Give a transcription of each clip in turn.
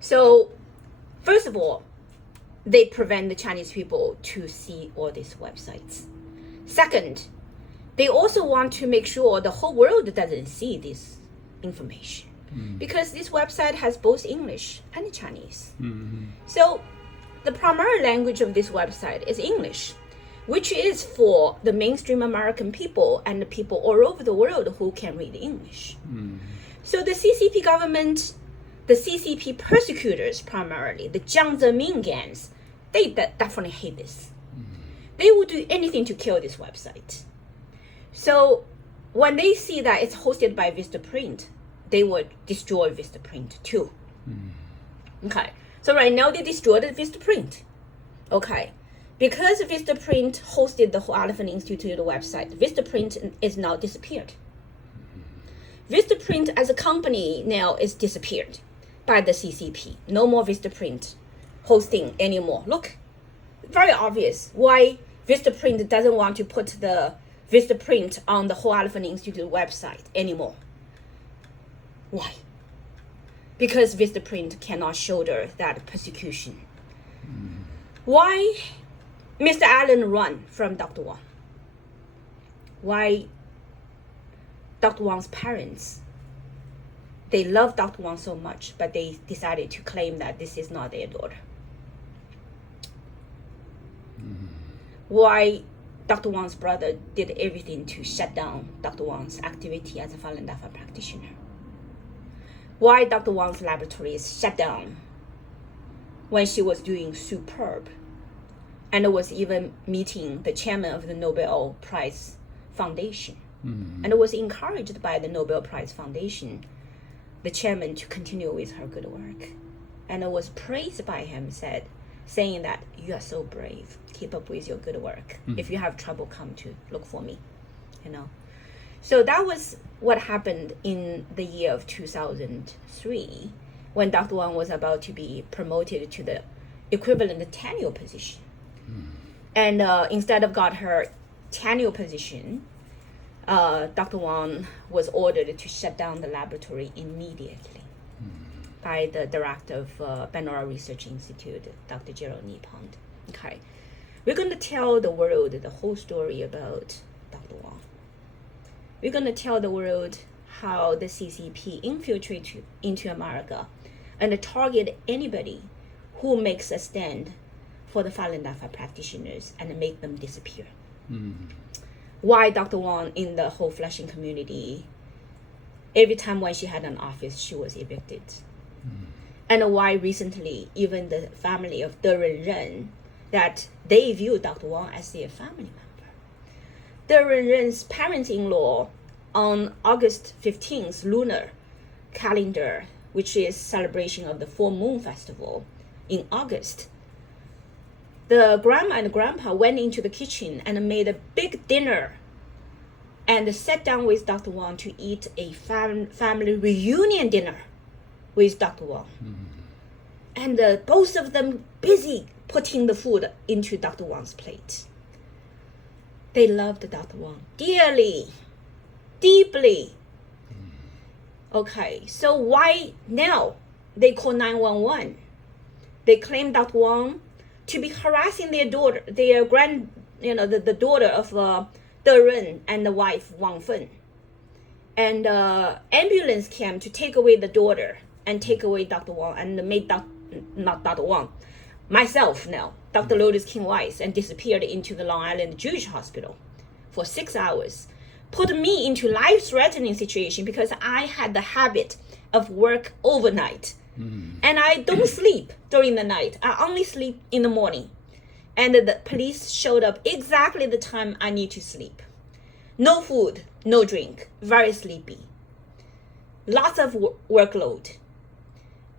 So, first of all, they prevent the Chinese people to see all these websites. Second, they also want to make sure the whole world doesn't see this information because this website has both English and Chinese. So the primary language of this website is English, which is for the mainstream American people and the people all over the world who can read English. So the CCP government, the CCP persecutors primarily, the Jiang Zemin gangs, they definitely hate this. They would do anything to kill this website. So when they see that it's hosted by Vistaprint, they would destroy Vistaprint too. Okay, so right now they destroyed Vistaprint. Okay, because Vistaprint hosted the Whole Elephant Institute website, Vistaprint is now disappeared. Vistaprint as a company now is disappeared by the CCP. No more Vistaprint hosting anymore. Look, very obvious why Vistaprint doesn't want to put the Vistaprint on the Whole Elephant Institute website anymore. Why? Because Vistaprint cannot shoulder that persecution. Why Mr. Allen run from Dr. Wang? Why Dr. Wang's parents, they love Dr. Wang so much, but they decided to claim that this is not their daughter. Why Dr. Wang's brother did everything to shut down Dr. Wang's activity as a Falun Dafa practitioner. Why Dr. Wang's laboratory is shut down when she was doing superb and was even meeting the chairman of the Nobel Prize Foundation. And was encouraged by the Nobel Prize Foundation, the chairman, to continue with her good work. And it was praised by him, saying that you are so brave, keep up with your good work. If you have trouble, come to look for me, So that was what happened in the year of 2003 when Dr. Wang was about to be promoted to the equivalent tenure position. And instead of got her tenure position, Dr. Wang was ordered to shut down the laboratory immediately by the director of Banora Research Institute, Dr. Gerald Niepont. Okay, we're going to tell the world the whole story about Dr. Wang. We're going to tell the world how the CCP infiltrated into America and target anybody who makes a stand for the Falun Dafa practitioners and make them disappear. Why Dr. Wang in the whole Flushing community, every time when she had an office, she was evicted. And why recently, even the family of De Renren, that they view Dr. Wang as their family member. De Renren's parents-in-law on August 15th lunar calendar, which is celebration of the Full Moon Festival in August, the grandma and grandpa went into the kitchen and made a big dinner and sat down with Dr. Wang to eat a family reunion dinner with Dr. Wang. And both of them busy putting the food into Dr. Wang's plate. They loved Dr. Wang dearly, deeply. Okay, so why now they call 911? They claim Dr. Wang to be harassing their daughter, the daughter of De Ren and the wife Wang Fen. And ambulance came to take away the daughter and take away Dr. Wang and made not Dr. Wang, myself now, Dr. Lotus King Weiss, and disappeared into the Long Island Jewish Hospital for 6 hours. Put me into life-threatening situation because I had the habit of work overnight. And I don't sleep during the night. I only sleep in the morning. And the police showed up exactly the time I need to sleep. No food, no drink, very sleepy. Lots of workload.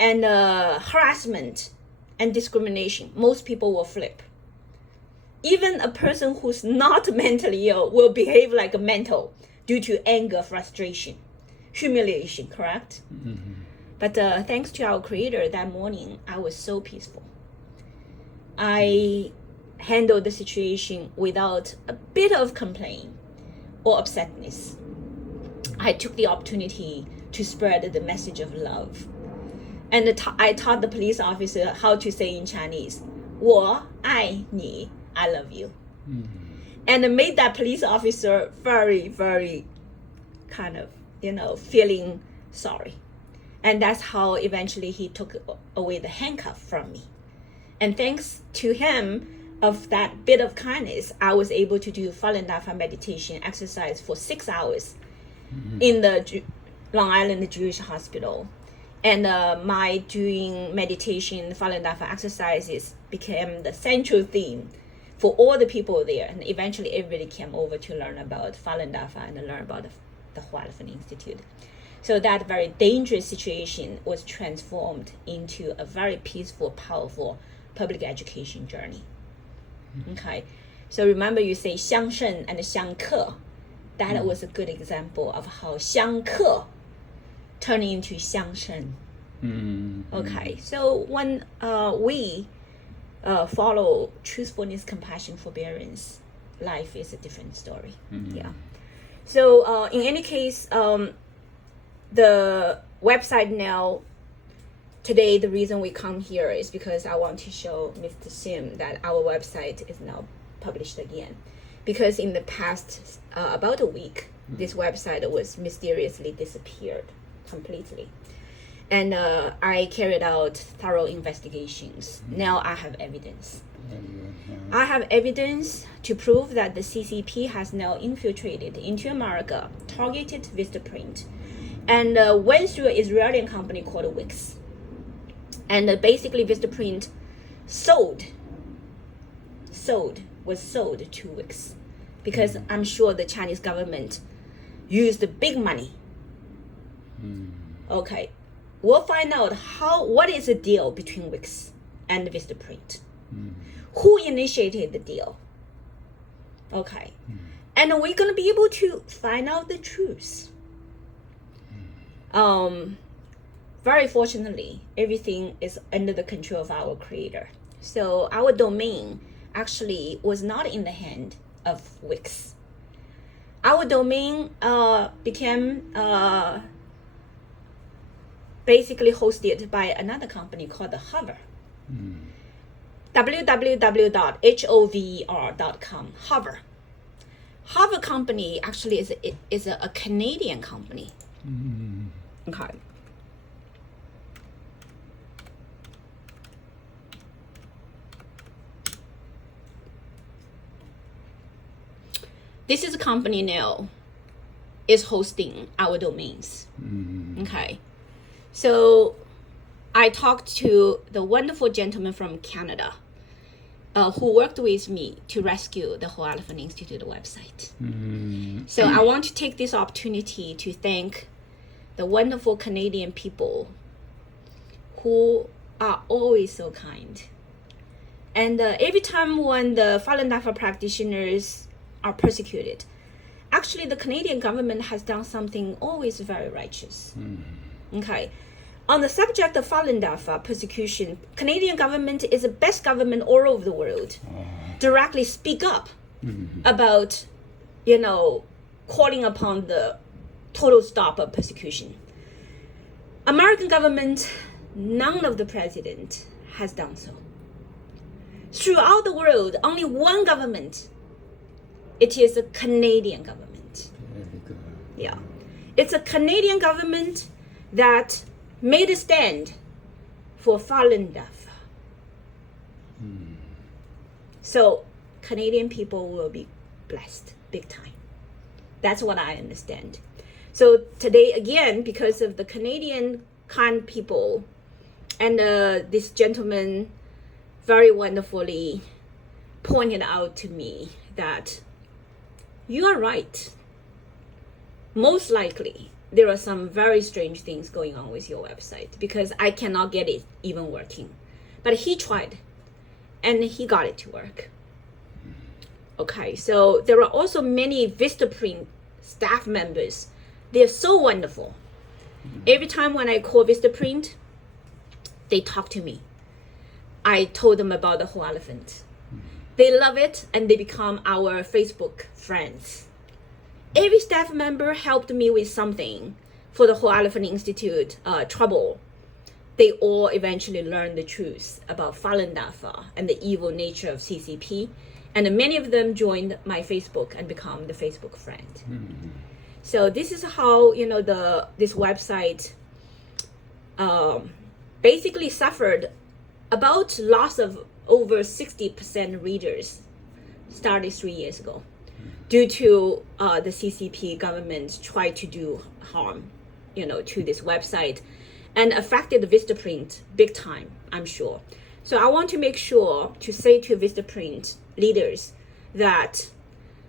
And harassment and discrimination. Most people will flip. Even a person who's not mentally ill will behave like a mental due to anger, frustration, humiliation, correct? But thanks to our creator, that morning, I was so peaceful. I handled the situation without a bit of complaint or upsetness. I took the opportunity to spread the message of love. And I taught the police officer how to say in Chinese, 我爱你, I love you. And it made that police officer very, very kind of, feeling sorry. And that's how eventually he took away the handcuff from me. And thanks to him, of that bit of kindness, I was able to do Falun Dafa meditation exercise for 6 hours in the Long Island Jewish Hospital. And my doing meditation, Falun Dafa exercises became the central theme for all the people there. And eventually everybody came over to learn about Falun Dafa and learn about the Hoa Elephant Institute. So that very dangerous situation was transformed into a very peaceful, powerful public education journey. Okay, so remember you say 相胜 and 相克. That was a good example of how 相克turned into 相胜. Okay, so when we follow truthfulness, compassion, forbearance, life is a different story. Yeah. So in any case, the website now, today the reason we come here is because I want to show Mr. Sim that our website is now published again. Because in the past about a week, this website was mysteriously disappeared completely. And I carried out thorough investigations. Now I have evidence. I have evidence to prove that the CCP has now infiltrated into America, targeted Vistaprint, and went through an Israeli company called Wix. And basically Vistaprint was sold to Wix, because I'm sure the Chinese government used the big money. Okay, we'll find out what is the deal between Wix and Vistaprint. Who initiated the deal? Okay, and we're gonna be able to find out the truth. Very fortunately, everything is under the control of our creator. So our domain actually was not in the hand of Wix. Our domain became basically hosted by another company called the Hover. www.hover.com. Hover. Hover company actually is a Canadian company. Okay. This is a company now is hosting our domains. Okay. So I talked to the wonderful gentleman from Canada who worked with me to rescue the Hoa Elephant Institute website. So I want to take this opportunity to thank the wonderful Canadian people who are always so kind. And every time when the Falun Dafa practitioners are persecuted, actually the Canadian government has done something always very righteous. Okay. On the subject of Falun Dafa persecution, Canadian government is the best government all over the world. Directly speak up about, calling upon the total stop of persecution. American government, none of the president has done so. Throughout the world, only one government. It is a Canadian government. Yeah. It's a Canadian government that made a stand for Falun Dafa. So Canadian people will be blessed big time. That's what I understand. So today, again, because of the Canadian kind people, and this gentleman very wonderfully pointed out to me that you are right. Most likely, there are some very strange things going on with your website because I cannot get it even working. But he tried, and he got it to work. Okay, so there are also many Vistaprint staff members. They're so wonderful. Every time when I call Vistaprint, they talk to me. I told them about the Hoa Elephant. They love it, and they become our Facebook friends. Every staff member helped me with something for the Hoa Elephant Institute trouble. they all eventually learned the truth about Falun Dafa and the evil nature of CCP. And many of them joined my Facebook and become the Facebook friend. Mm-hmm. So this is how, this website basically suffered about loss of over 60% readers started 3 years ago due to the CCP government tried to do harm, to this website and affected Vistaprint big time, I'm sure. So I want to make sure to say to Vistaprint leaders that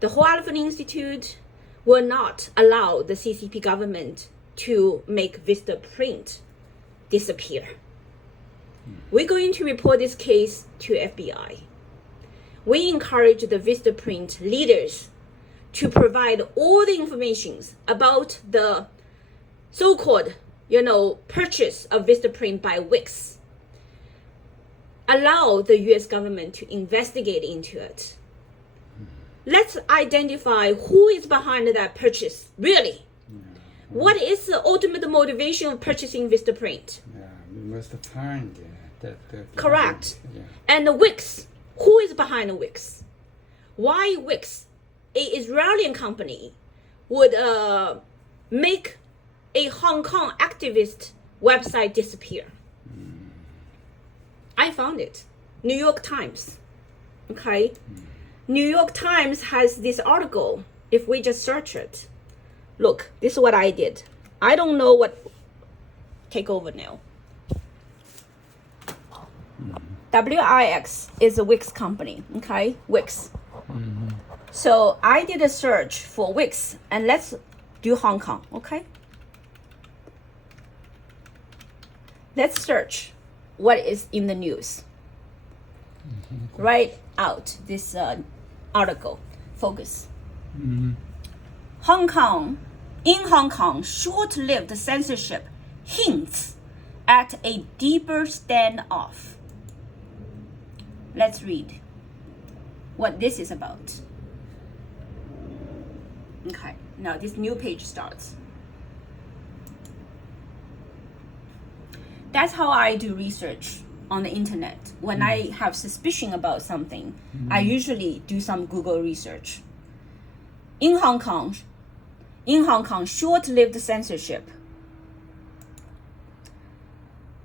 the Ho Elephant Institute will not allow the CCP government to make Vistaprint disappear. We're going to report this case to FBI. We encourage the Vistaprint leaders to provide all the information about the so-called, purchase of Vistaprint by Wix. Allow the US government to investigate into it. Let's identify who is behind that purchase, really. Yeah. What is the ultimate motivation of purchasing Vistaprint? Yeah, we must find that. Correct. Yeah. And the Wix, who is behind Wix? Why Wix, an Israeli company, would make a Hong Kong activist website disappear? I found it. New York Times. Okay? New York Times has this article. If we just search it. Look, this is what I did. I don't know what. Take over now. Wix is a Wix company. Okay? Wix. Mm-hmm. So I did a search for Wix. And let's do Hong Kong. Okay? Let's search what is in the news. Mm-hmm. Write out this article. Focus. Mm-hmm. In Hong Kong, short-lived censorship hints at a deeper standoff. Let's read what this is about. Okay, now this new page starts. That's how I do research on the internet. When I have suspicion about something, I usually do some Google research. In Hong Kong, short-lived censorship.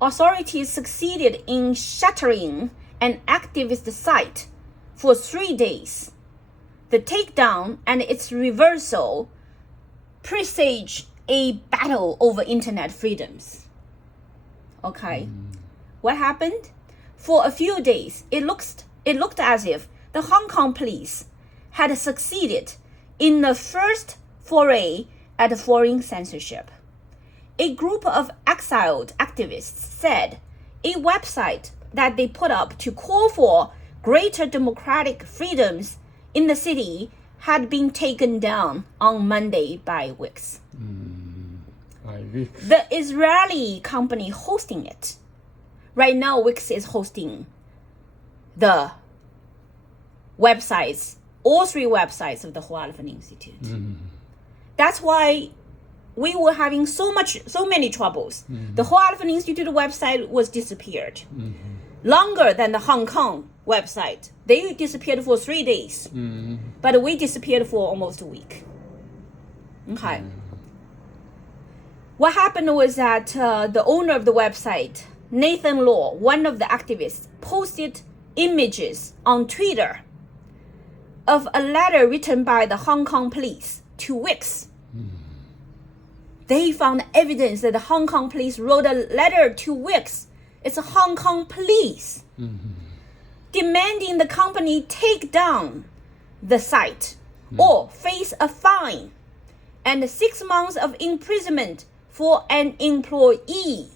Authorities succeeded in shattering an activist site for 3 days. The takedown and its reversal presage a battle over internet freedoms. Okay, what happened? For a few days, it looked as if the Hong Kong police had succeeded in the first foray at foreign censorship. A group of exiled activists said a website that they put up to call for greater democratic freedoms in the city had been taken down on Monday by Wix. The Israeli company hosting it. Right now, Wix is hosting the websites, all 3 websites of the Ho Elephant Institute. Mm-hmm. That's why we were having so many troubles. Mm-hmm. The Ho Elephant Institute website was disappeared. Mm-hmm. Longer than the Hong Kong website. They disappeared for 3 days. Mm-hmm. But we disappeared for almost a week. Okay. Mm-hmm. What happened was that the owner of the website, Nathan Law, one of the activists, posted images on Twitter of a letter written by the Hong Kong police to Wix. They found evidence that the Hong Kong police wrote a letter to Wix. It's a Hong Kong police demanding the company take down the site or face a fine and 6 months of imprisonment for an employee.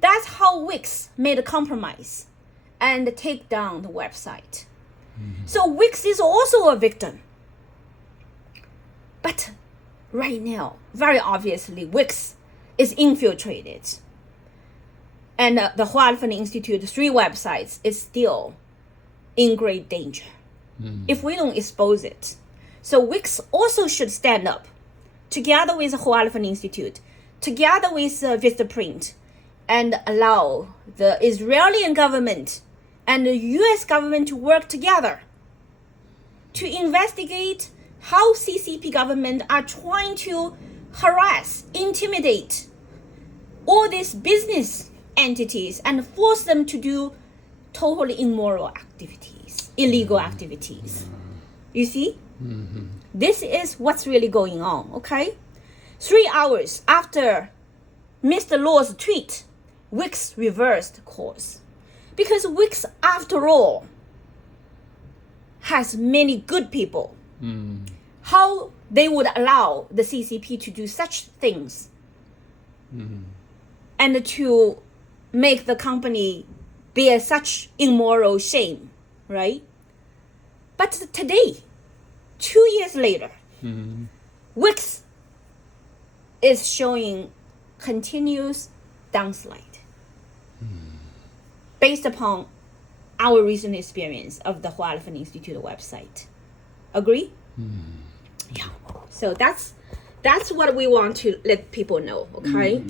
That's how Wix made a compromise and take down the website. So Wix is also a victim. But right now, very obviously, Wix is infiltrated. And the Ho Elephant Institute 3 websites is still in great danger if we don't expose it. So Wix also should stand up together with the Ho Elephant Institute, together with Vistaprint, and allow the Israeli government and the US government to work together to investigate how CCP government are trying to harass, intimidate all these business entities and force them to do totally immoral activities, illegal activities. You see? This is what's really going on, okay? 3 hours after Mr. Law's tweet, Wix reversed course. Because Wix, after all, has many good people. How they would allow the CCP to do such things and to make the company bear such immoral shame, right? But today, 2 years later, Wix is showing continuous downslide based upon our recent experience of the Hoa Elephant Institute website. Agree? Yeah. So that's what we want to let people know, okay?